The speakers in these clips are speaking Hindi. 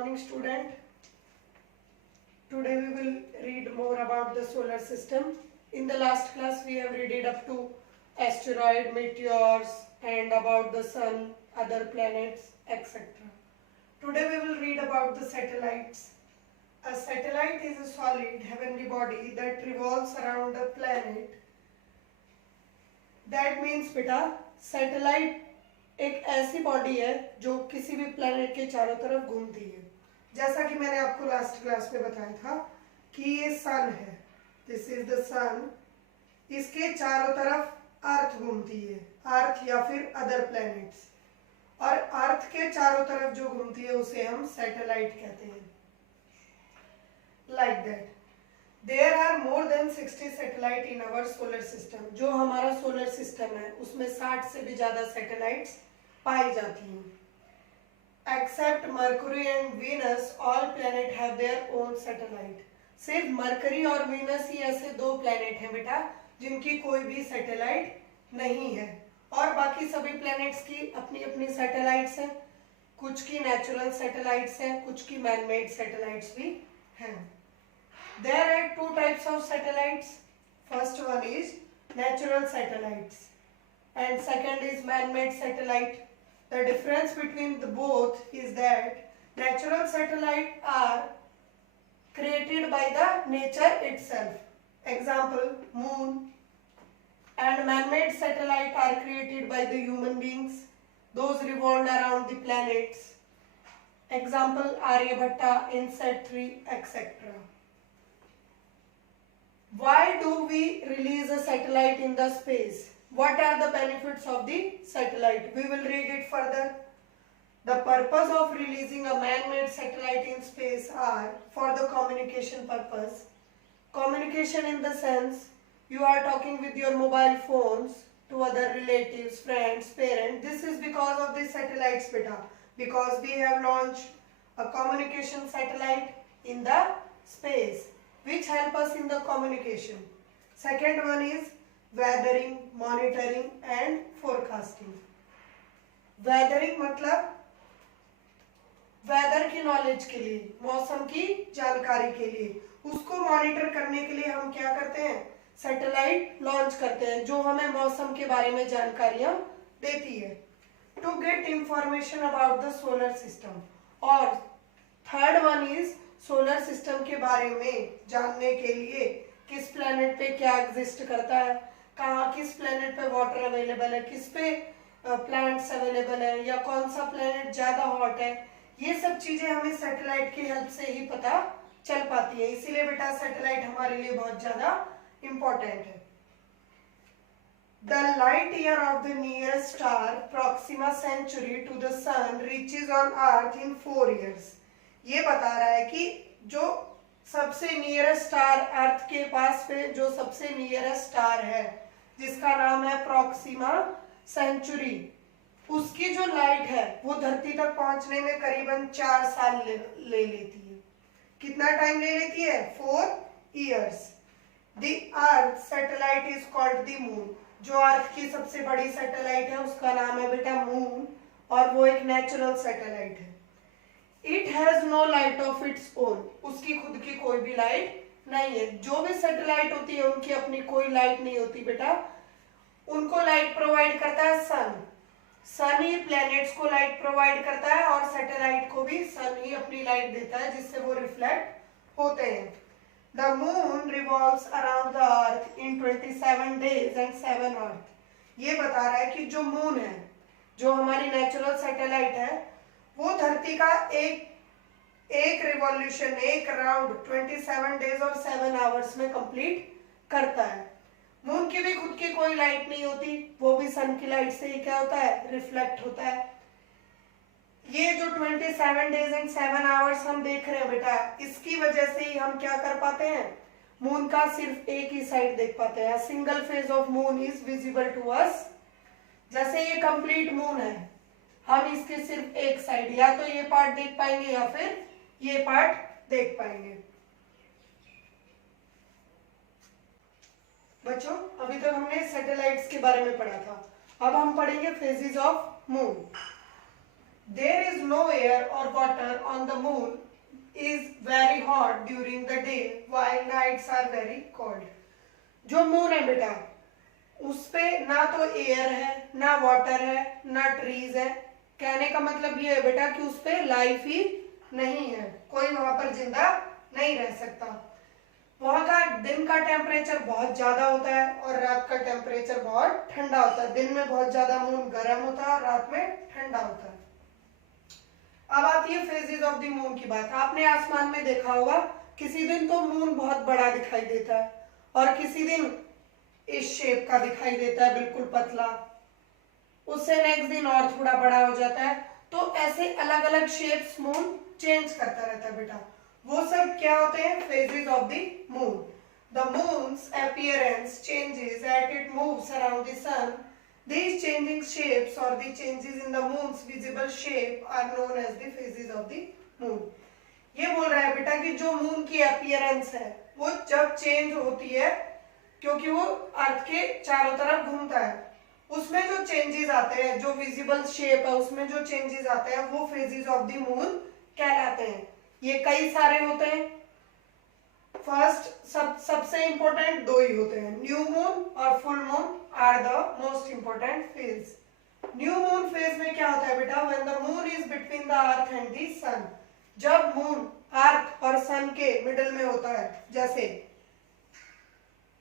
morning student. Today we will read more about the solar system. In the last class we have read up to asteroid, meteors and about the sun, other planets, etc. Today we will read about the satellites. A satellite is a solid heavenly body that revolves around a planet. That means बेटा सैटेलाइट एक ऐसी बॉडी है जो किसी भी प्लेनेट के चारों तरफ घूमती है. जैसा कि मैंने आपको लास्ट क्लास में बताया था कि ये सन है, दिस इज द सन. इसके चारों तरफ अर्थ घूमती है, अर्थ या फिर अदर प्लैनेट्स, और अर्थ के चारों तरफ जो घूमती है उसे हम सैटेलाइट कहते हैं. Like that there are more than 60 satellite in our solar system. जो हमारा सोलर सिस्टम है उसमें 60 से भी ज्यादा सैटेलाइट्स पाई जाती हैं. Except Mercury and Venus all planet have their own satellite. सिर्फ मरकरी और वीनस ही ऐसे दो प्लैनेट हैं बेटा जिनकी कोई भी सैटेलाइट नहीं है, और बाकी सभी प्लैनेट्स की अपनी अपनी सैटेलाइट्स हैं. कुछ की नेचुरल सैटेलाइट्स हैं, कुछ की मैन-मेड सैटेलाइट्स भी हैं. There are two types of satellites. First one is natural satellites and second is man-made satellite. The difference between the both is that natural satellites are created by the nature itself. Example, moon. And man-made satellites are created by the human beings. Those revolved around the planets. Example, Aryabhatta, INSAT-3, etc. Why do we release a satellite in the space? What are the benefits of the satellite? We will read it further. The purpose of releasing a man-made satellite in space are for the communication purpose. Communication in the sense you are talking with your mobile phones to other relatives, friends, parents. This is because of the satellites beta. Because we have launched a communication satellite in the space, which help us in the communication. Second one is weathering, monitoring and forecasting. Weathering मतलब वेदर की नॉलेज के लिए, मौसम की जानकारी के लिए, उसको मॉनिटर करने के लिए हम क्या करते हैं, सैटेलाइट लॉन्च करते हैं जो हमें मौसम के बारे में जानकारियां देती है. To get information about the solar system. और third one is solar system के बारे में जानने के लिए किस प्लेनेट पे क्या एग्जिस्ट करता है, कहाँ किस प्लेनेट पे वाटर अवेलेबल है, किस पे प्लांट्स अवेलेबल है, या कौन सा प्लेनेट ज्यादा हॉट है. ये सब चीजें हमें सैटेलाइट की हेल्प से ही पता चल पाती है. इसीलिए बेटा सैटेलाइट हमारे लिए बहुत ज्यादा इम्पोर्टेंट है. The light year of the nearest star Proxima Centauri to the sun reaches on Earth in 4 years. ये बता रहा है कि जो सबसे नियरेस्ट स्टार अर्थ के पास पे जो सबसे नियरेस्ट स्टार है जिसका नाम है प्रॉक्सिमा सेंचुरी, उसकी जो लाइट है वो धरती तक पहुंचने में करीबन 4 साल ले लेती है. कितना टाइम ले लेती है? 4 years. The Earth satellite is called the moon. जो अर्थ की सबसे बड़ी सैटेलाइट है उसका नाम है बेटा मून, और वो एक नेचुरल सैटेलाइट है. It has no light of its own. उसकी खुद की कोई भी लाइट नहीं है. जो भी सैटेलाइट होती है उनकी अपनी कोई लाइट नहीं होती बेटा. उनको लाइट प्रोवाइड करता है सन. सन ही प्लैनेट्स को लाइट प्रोवाइड करता है और सैटेलाइट को भी सन ही अपनी लाइट देता है जिससे वो रिफ्लेक्ट होते हैं. The moon revolves around the earth in 27 days and 7 earth. ये बता रहा है कि जो मून है, जो हमारी नेचुरल सैटेलाइट है, वो धरती का एक रिवॉल्यूशन, एक राउंड 27 डेज और 7 आवर्स में कंप्लीट करता है. मून की भी खुद की कोई लाइट नहीं होती, वो भी सन की लाइट से ही क्या होता है, रिफ्लेक्ट होता है. ये जो 27 डेज एंड 7 आवर्स हम देख रहे हैं बेटा, इसकी वजह से ही हम क्या कर पाते हैं, मून का सिर्फ एक ही साइड देख पाते हैं. Single phase of moon is visible to us. जैसे ये कंप्लीट मून है, हम इसके सिर्फ एक साइड, या तो ये पार्ट देख पाएंगे या फिर ये पार्ट देख पाएंगे. बच्चों अभी तक हमने सैटेलाइट्स के बारे में पढ़ा था, अब हम पढ़ेंगे phases of moon. There is no air और water on the moon is very hot during the day while nights are very cold. जो मून है बेटा उस पे ना तो एयर है, ना वाटर है, ना ट्रीज है। कहने का मतलब ये है बेटा कि उस पे लाइफ ही नहीं है, कोई वहां पर जिंदा नहीं रह सकता। वहां का दिन का टेम्परेचर बहुत ज्यादा होता है और रात का टेम्परेचर बहुत ठंडा होता है। दिन में बहुत ज्यादा मून गर्म होता है और रात में ठंडा होता है। अब आती है फेजेस ऑफ द मून की बात। आपने आसमान में देखा होगा किसी दिन तो मून बहुत बड़ा दिखाई देता है और किसी दिन इस शेप का दिखाई देता है, बिल्कुल पतला। उससे नेक्स्ट दिन और थोड़ा बड़ा हो जाता है। तो ऐसे अलग अलग शेप्स मून चेंज करता रहता है बेटा। वो सब क्या होते हैं? Phases of the moon. The moon's appearance changes at it moves around the sun. These changing shapes or the changes in the moon's visible shape are known as the phases of the moon. ये बोल रहा है बेटा कि जो मून की अपीयरेंस है वो जब चेंज होती है, क्योंकि वो अर्थ के चारों तरफ घूमता है, उसमें जो चेंजेस आते हैं, जो विजिबल शेप है उसमें जो चेंजेस आते हैं वो फेजेस ऑफ द मून कहलाते हैं। ये कई सारे होते हैं। फर्स्ट सबसे इंपॉर्टेंट दो ही होते हैं, न्यू मून और full moon are the most important phase. New moon phase में क्या होता है बेटा? When the moon is between the earth and the sun. जब मून अर्थ और सन के मिडिल में होता है, जैसे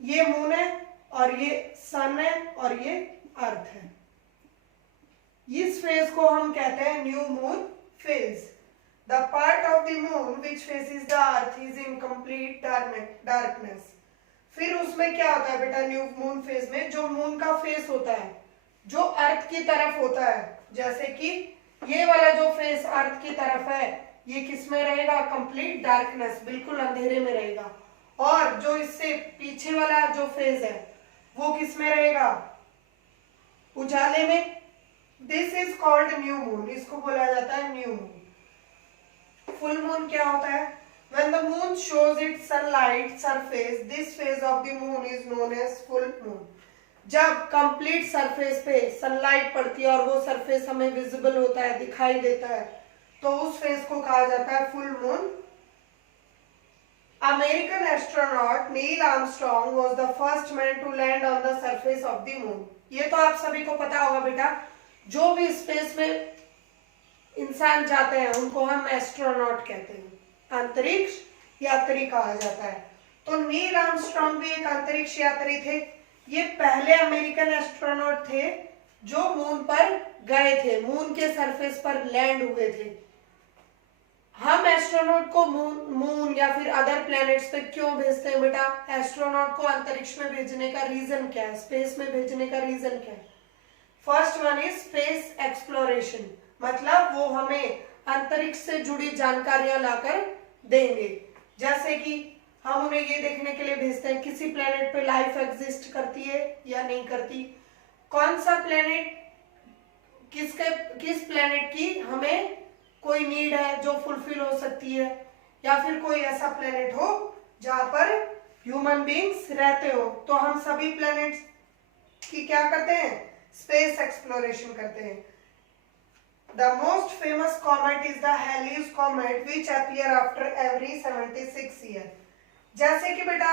ये मून है और ये सन है और ये अर्थ है, इस फेज को हम कहते हैं new moon phase. The part of the moon which faces the earth is in complete darkness. फिर उसमें क्या होता है बेटा? न्यू मून फेज में जो मून का फेस होता है जो अर्थ की तरफ होता है, जैसे कि ये वाला जो फेस अर्थ की तरफ है, ये किस में रहेगा? कंप्लीट डार्कनेस, बिल्कुल अंधेरे में रहेगा। और जो इससे पीछे वाला जो फेज है वो किस में रहेगा? उजाले में। This is called new moon, इसको बोला जाता है न्यू मून। फुल मून क्या होता है? When the moon shows its sunlight surface, this phase of the moon is known as full moon. जब कंप्लीट सरफेस पे सनलाइट पड़ती है और वो सरफेस हमें विजिबल होता है, दिखाई देता है, तो उस फेज को कहा जाता है full moon. American astronaut Neil Armstrong was the first man to land on the surface of the moon. ये तो आप सभी को पता होगा बेटा, जो भी स्पेस में इंसान जाते हैं उनको हम एस्ट्रोनॉट कहते हैं, अंतरिक्ष यात्री कहा जाता है। तो नील आर्मस्ट्रॉन्ग भी एक अंतरिक्ष यात्री थे। ये पहले अमेरिकन एस्ट्रोनॉट थे जो मून पर गए थे, मून के सरफेस पर लैंड हुए थे। हम एस्ट्रोनॉट को मून या फिर अदर प्लैनेट्स पे क्यों भेजते हैं बेटा? एस्ट्रोनॉट को अंतरिक्ष में भेजने का रीजन क्या है, स्पेस में भेजने का रीजन क्या है? First one is space exploration, मतलब वो हमें अंतरिक्ष से जुड़ी जानकारियां लाकर देंगे। जैसे कि हम उन्हें ये देखने के लिए भेजते हैं किसी प्लेनेट पे लाइफ एग्जिस्ट करती है या नहीं करती, कौन सा प्लेनेट, किस प्लेनेट की हमें कोई नीड है जो फुलफिल हो सकती है, या फिर कोई ऐसा प्लेनेट हो जहां पर ह्यूमन बीइंग्स रहते हो। तो हम सभी प्लेनेट्स की क्या करते हैं? स्पेस एक्सप्लोरेशन करते हैं। The most famous comet is the Halley's comet, which appear after every 76 years. जैसे कि बेटा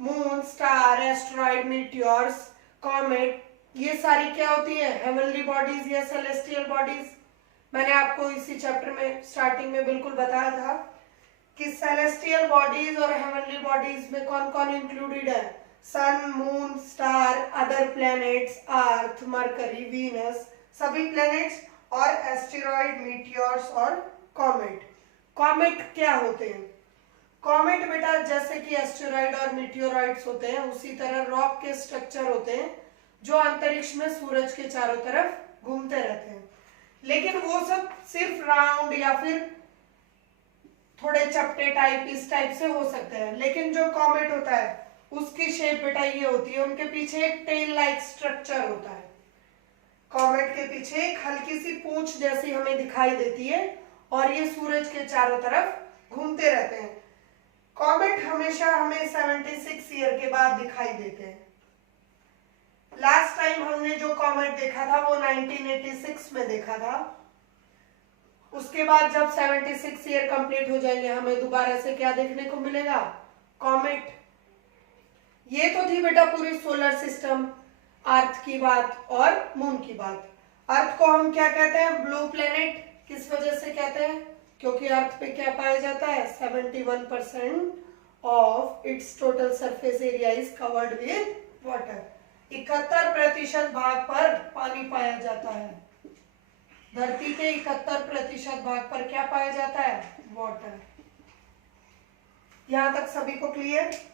moon, star, asteroid, meteors, comet, ये सारी क्या होती है? हेवनली बॉडीज या सेलेस्टियल बॉडीज। मैंने आपको इसी चैप्टर में स्टार्टिंग में बिल्कुल बताया था कि सेलेस्टियल बॉडीज और हेवनली बॉडीज में कौन कौन इंक्लूडेड है? सन, मून, स्टार, अदर प्लैनेट्स, अर्थ, मरकरी, वीनस, सभी प्लैनेट्स, और एस्टेरॉइड, मीटियोर्स और कॉमेट। कॉमेट क्या होते हैं? कॉमेट बेटा जैसे कि एस्टेरॉइड और मीटियोरॉइड्स होते हैं, उसी तरह रॉक के स्ट्रक्चर होते हैं जो अंतरिक्ष में सूरज के चारों तरफ घूमते रहते हैं। लेकिन वो सब सिर्फ राउंड या फिर थोड़े चपटे टाइप, इस टाइप से हो सकते हैं। लेकिन जो कॉमेट होता है उसकी शेप बेटा ये होती है, उनके पीछे एक टेल लाइक स्ट्रक्चर होता है। कॉमेट के पीछे एक हल्की सी पूंछ जैसी हमें दिखाई देती है और ये सूरज के चारों तरफ घूमते रहते हैं। कॉमेट हमेशा हमें 76 ईयर के बाद दिखाई देते हैं। लास्ट टाइम हमने जो कॉमेट देखा था वो 1986 में देखा था। उसके बाद जब 76 ईयर कंप्लीट हो जाएंगे हमें दोबारा से क्या देखने को मिलेगा? कॉमेट। ये तो थी बेटा पूरी सोलर सिस्टम, अर्थ की बात और मून की बात। अर्थ को हम क्या कहते हैं? Blue planet. किस वजह से कहते हैं? क्योंकि अर्थ पे क्या पाया जाता है? 71% of its total surface area is covered with water. 71% भाग पर पानी पाया जाता है। धरती के 71% भाग पर क्या पाया जाता है? वाटर। यहां तक सभी को क्लियर?